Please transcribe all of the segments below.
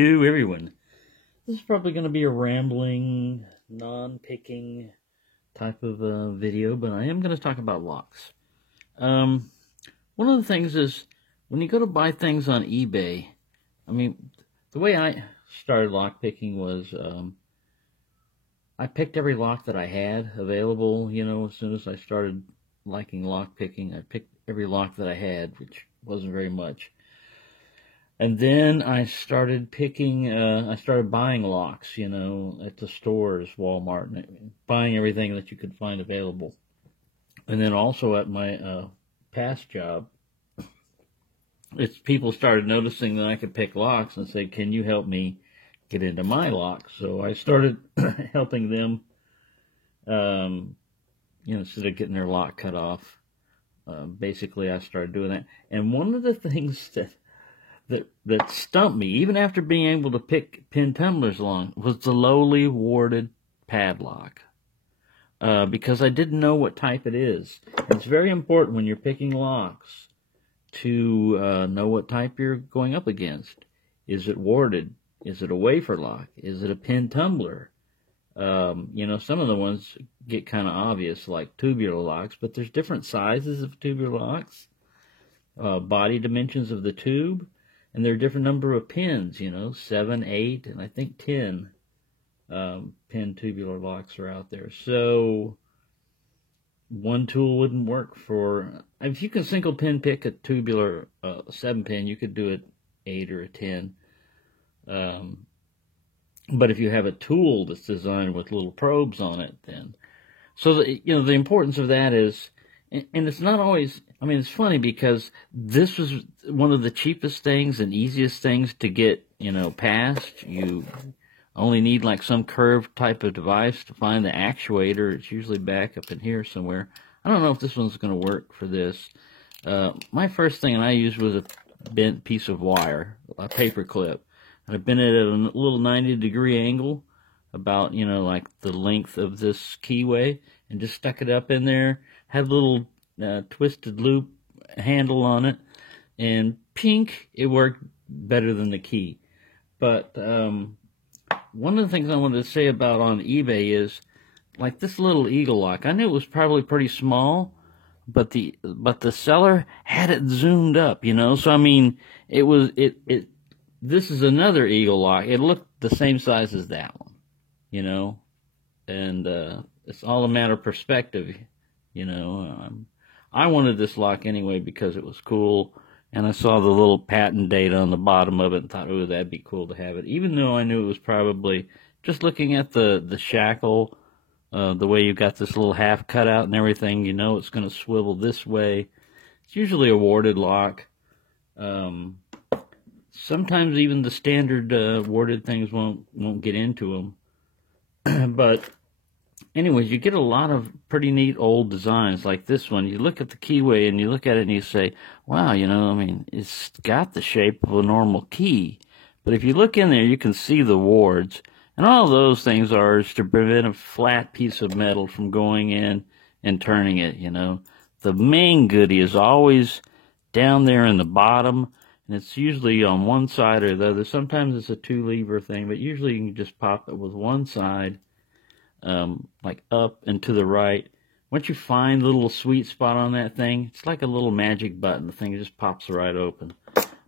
To everyone. This is probably going to be a rambling, non-picking type of video, but I am going to talk about locks. One of the things is when you go to buy things on eBay, the way I started lock picking was I picked every lock that I had available. As soon as I started liking lock picking, I picked every lock that I had, which wasn't very much. And then I started buying locks, at the stores, Walmart, and buying everything that you could find available. And then also at my past job, people started noticing that I could pick locks and say, "Can you help me get into my locks?" So I started helping them, instead of getting their lock cut off. Basically, I started doing that. And one of the things that stumped me, even after being able to pick pin tumblers along, was the lowly warded padlock. Because I didn't know what type it is. It's very important when you're picking locks to know what type you're going up against. Is it warded? Is it a wafer lock? Is it a pin tumbler? Some of the ones get kind of obvious, like tubular locks, but there's different sizes of tubular locks, body dimensions of the tube, and there are different number of pins, 7, 8, and I think 10 pin tubular locks are out there. So one tool wouldn't work for, if you can single pin pick a tubular 7 pin, you could do it 8 or a 10. But if you have a tool that's designed with little probes on it, then, so the importance of that is, and it's not always, it's funny because this was one of the cheapest things and easiest things to get, past. You only need like some curved type of device to find the actuator. It's usually back up in here somewhere. I don't know if this one's going to work for this. My first thing I used was a bent piece of wire, a paper clip. And I bent it at a little 90-degree angle, about, like the length of this keyway, and just stuck it up in there. Had a little twisted loop handle on it, and pink, it worked better than the key. But one of the things I wanted to say about on eBay is, like this little eagle lock, I knew it was probably pretty small, but the seller had it zoomed up, so this is another eagle lock. It looked the same size as that one, and it's all a matter of perspective, I wanted this lock anyway because it was cool, and I saw the little patent date on the bottom of it and thought, oh, that'd be cool to have it, even though I knew it was probably, just looking at the shackle, the way you got this little half cutout and everything, it's going to swivel this way. It's usually a warded lock. Sometimes even the standard warded things won't get into them. But anyways, you get a lot of pretty neat old designs like this one. You look at the keyway and you look at it and you say, wow, it's got the shape of a normal key. But if you look in there, you can see the wards. And all of those things is to prevent a flat piece of metal from going in and turning it, The main goodie is always down there in the bottom. And it's usually on one side or the other. Sometimes it's a 2-lever thing, but usually you can just pop it with one side, like up and to the right. Once you find the little sweet spot on that thing, it's like a little magic button. The thing just pops right open.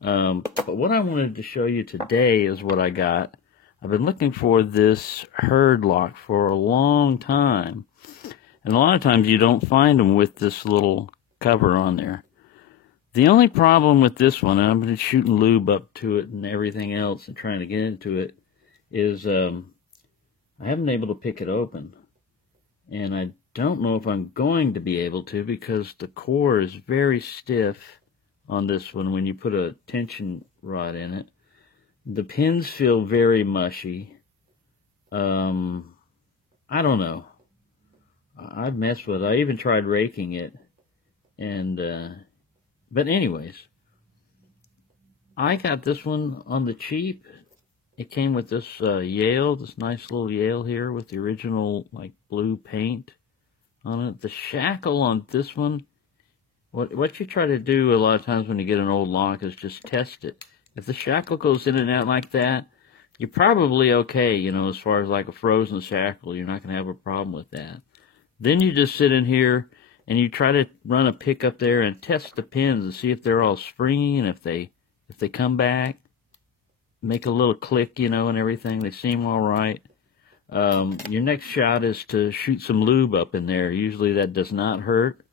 But what I wanted to show you today is what I got. I've been looking for this herd lock for a long time. And a lot of times you don't find them with this little cover on there. The only problem with this one, and I've been shooting lube up to it and everything else and trying to get into it, is I haven't been able to pick it open. And I don't know if I'm going to be able to because the core is very stiff on this one when you put a tension rod in it. The pins feel very mushy. I don't know. I've messed with it. I even tried raking it. But anyways, I got this one on the cheap. It came with this Yale, this nice little Yale here with the original like blue paint on it. The shackle on this one, what you try to do a lot of times when you get an old lock is just test it. If the shackle goes in and out like that, you're probably okay, you know, as far as like a frozen shackle. You're not going to have a problem with that. Then you just sit in here and you try to run a pick up there and test the pins and see if they're all springy, and if they come back, make a little click, you know, and everything. They seem all right. Your next shot is to shoot some lube up in there. Usually that does not hurt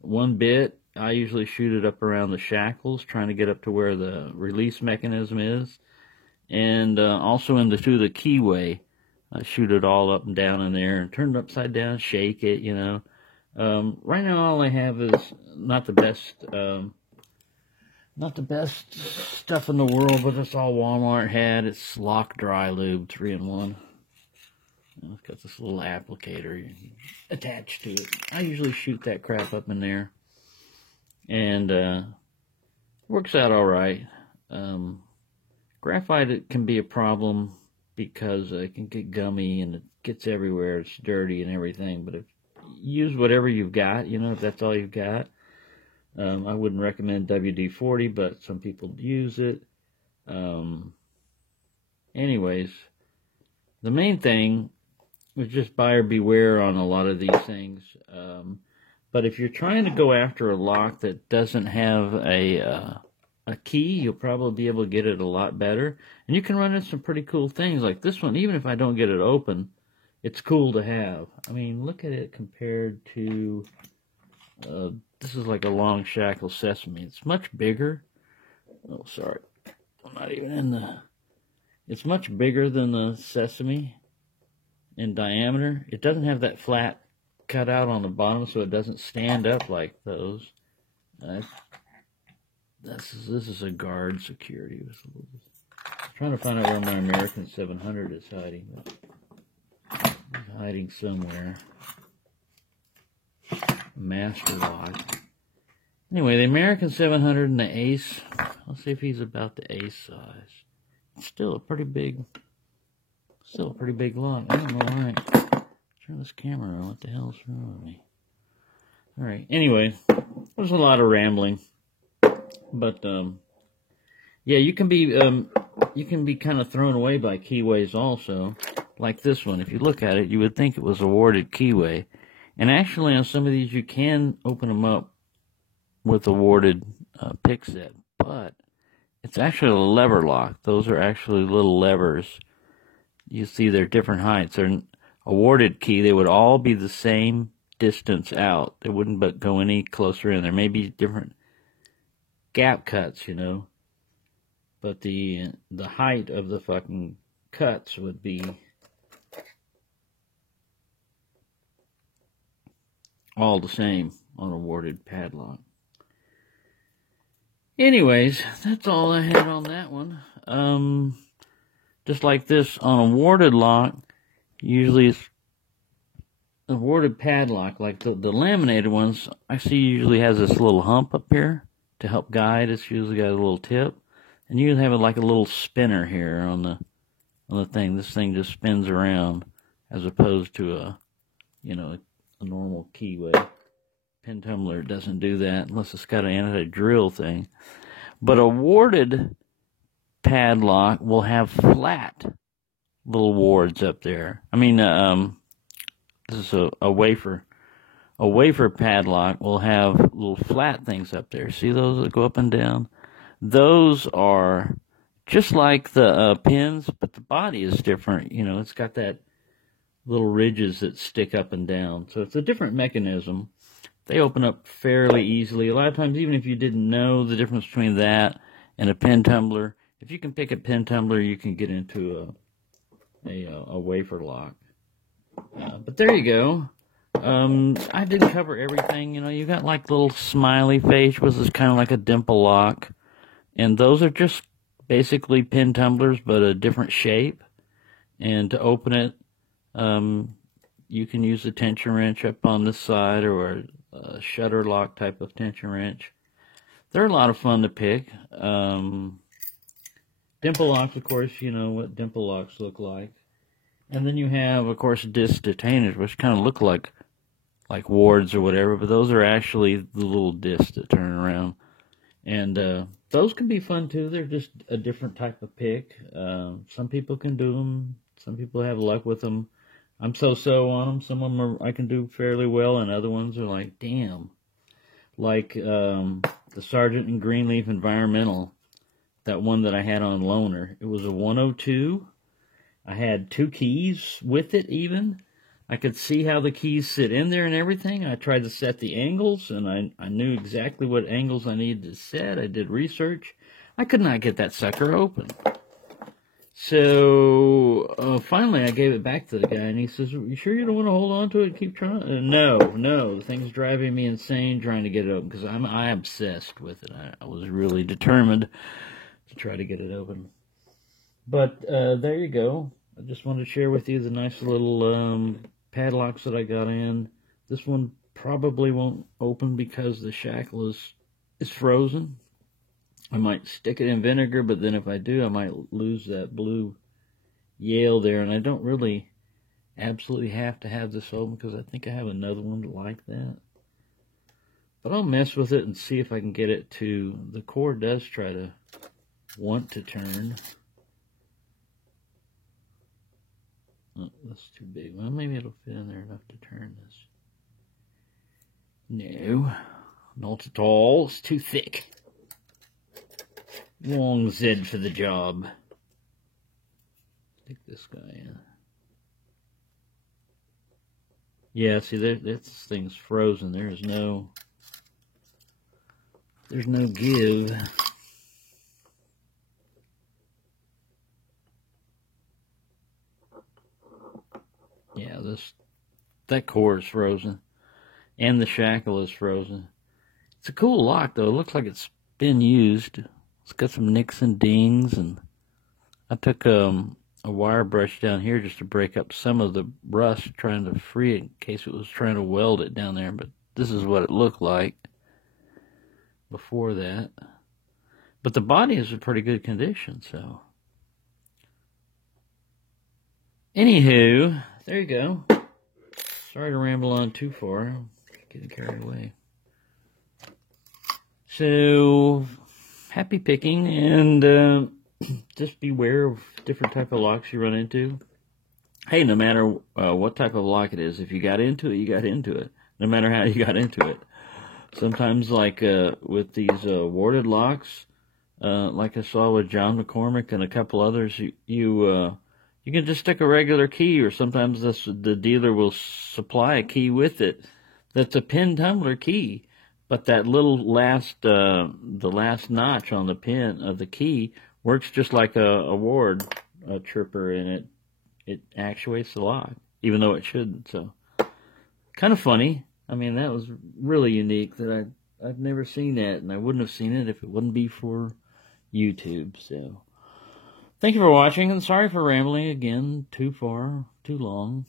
one bit. I usually shoot it up around the shackles, trying to get up to where the release mechanism is. And also into the keyway. I shoot it all up and down in there and turn it upside down, shake it, you know. Right now all I have is not the best stuff in the world, but it's all Walmart had. It's Lock Dry Lube 3-in-1. It's got this little applicator attached to it. I usually shoot that crap up in there, and works out all right. Graphite, it can be a problem because it can get gummy and it gets everywhere. It's dirty and everything. But if you use whatever you've got, you know, if that's all you've got. I wouldn't recommend WD-40, but some people use it. Anyways, the main thing is just buyer beware on a lot of these things. But if you're trying to go after a lock that doesn't have a key, you'll probably be able to get it a lot better. And you can run into some pretty cool things like this one. Even if I don't get it open, it's cool to have. I mean, look at it compared to, this is like a long shackle sesame. It's much bigger. Oh, sorry. I'm not even in the, it's much bigger than the sesame in diameter. It doesn't have that flat cutout on the bottom, so it doesn't stand up like those. This is a guard security. I'm trying to find out where my American 700 is hiding. It's hiding somewhere. Master lock. Anyway, the American 700 and the Ace. Let's see if he's about the Ace size. It's still a pretty big lock. I don't know why. Turn this camera on. What the hell's wrong with me? All right. Anyway, there's a lot of rambling. But yeah, you can be kind of thrown away by keyways also, like this one. If you look at it, you would think it was a warded keyway, and actually on some of these you can open them up with a warded pick set, but it's actually a lever lock. Those are actually little levers. You see, they're different heights. They're a warded key. They would all be the same distance out. They wouldn't but go any closer in. There may be different gap cuts, you know, but the height of the fucking cuts would be all the same on a warded padlock. Anyways, that's all I had on that one. Just like this, on a warded lock, usually it's a warded padlock, like the laminated ones, I see usually has this little hump up here to help guide. It's usually got a little tip, and you have like a little spinner here on the thing. This thing just spins around, as opposed to a normal keyway. Pin tumbler doesn't do that unless it's got an anti-drill thing. But a warded padlock will have flat little wards up there. I mean, this is a wafer. A wafer padlock will have little flat things up there. See those that go up and down? Those are just like the pins, but the body is different. You know, it's got that little ridges that stick up and down. So it's a different mechanism. They open up fairly easily. A lot of times, even if you didn't know the difference between that and a pin tumbler, if you can pick a pin tumbler, you can get into a wafer lock. But there you go. I didn't cover everything. You know, you got like little smiley face, which is kind of like a dimple lock. And those are just basically pin tumblers, but a different shape. And to open it, you can use a tension wrench up on this side, or a shutter lock type of tension wrench. They're a lot of fun to pick. Dimple locks, of course, you know what dimple locks look like. And then you have, of course, disc detainers, which kind of look like wards or whatever, but those are actually the little discs that turn around. And those can be fun too. They're just a different type of pick. Some people can do them. Some people have luck with them. I'm so-so on them. Some of them I can do fairly well, and other ones are like, damn. Like the Sargent and Greenleaf Environmental, that one that I had on loaner. It was a 102. I had 2 keys with it even. I could see how the keys sit in there and everything. I tried to set the angles, and I knew exactly what angles I needed to set. I did research. I could not get that sucker open. So finally I gave it back to the guy, and he says, "You sure you don't want to hold on to it and keep trying?" No, the thing's driving me insane trying to get it open, because I'm obsessed with it. I was really determined to try to get it open. But there you go. I just wanted to share with you the nice little padlocks that I got in. This one probably won't open because the shackle is frozen. I might stick it in vinegar, but then if I do, I might lose that blue Yale there. And I don't really absolutely have to have this open, because I think I have another one like that. But I'll mess with it and see if I can get it to... The core does try to want to turn. Oh, that's too big. Well, maybe it'll fit in there enough to turn this. No, not at all. It's too thick. Wrong Z for the job. Stick this guy in. Yeah, see, this thing's frozen. There's no give. Yeah, that core is frozen, and the shackle is frozen. It's a cool lock, though. It looks like it's been used. It's got some nicks and dings, and I took a wire brush down here just to break up some of the rust, trying to free it in case it was trying to weld it down there. But this is what it looked like before that. But the body is in pretty good condition, so. Anywho, there you go. Sorry to ramble on too far. Getting carried away. So, happy picking, and just beware of different type of locks you run into. Hey, no matter what type of lock it is, if you got into it, you got into it. No matter how you got into it. Sometimes, like with these warded locks, like I saw with John McCormick and a couple others, you can just stick a regular key, or sometimes the dealer will supply a key with it that's a pin tumbler key. But that little the last notch on the pin of the key works just like a ward chirper, and it actuates the lock, even though it shouldn't. So, kind of funny. I mean, that was really unique. That I've never seen that, and I wouldn't have seen it if it wouldn't be for YouTube. So, thank you for watching, and sorry for rambling again too far, too long.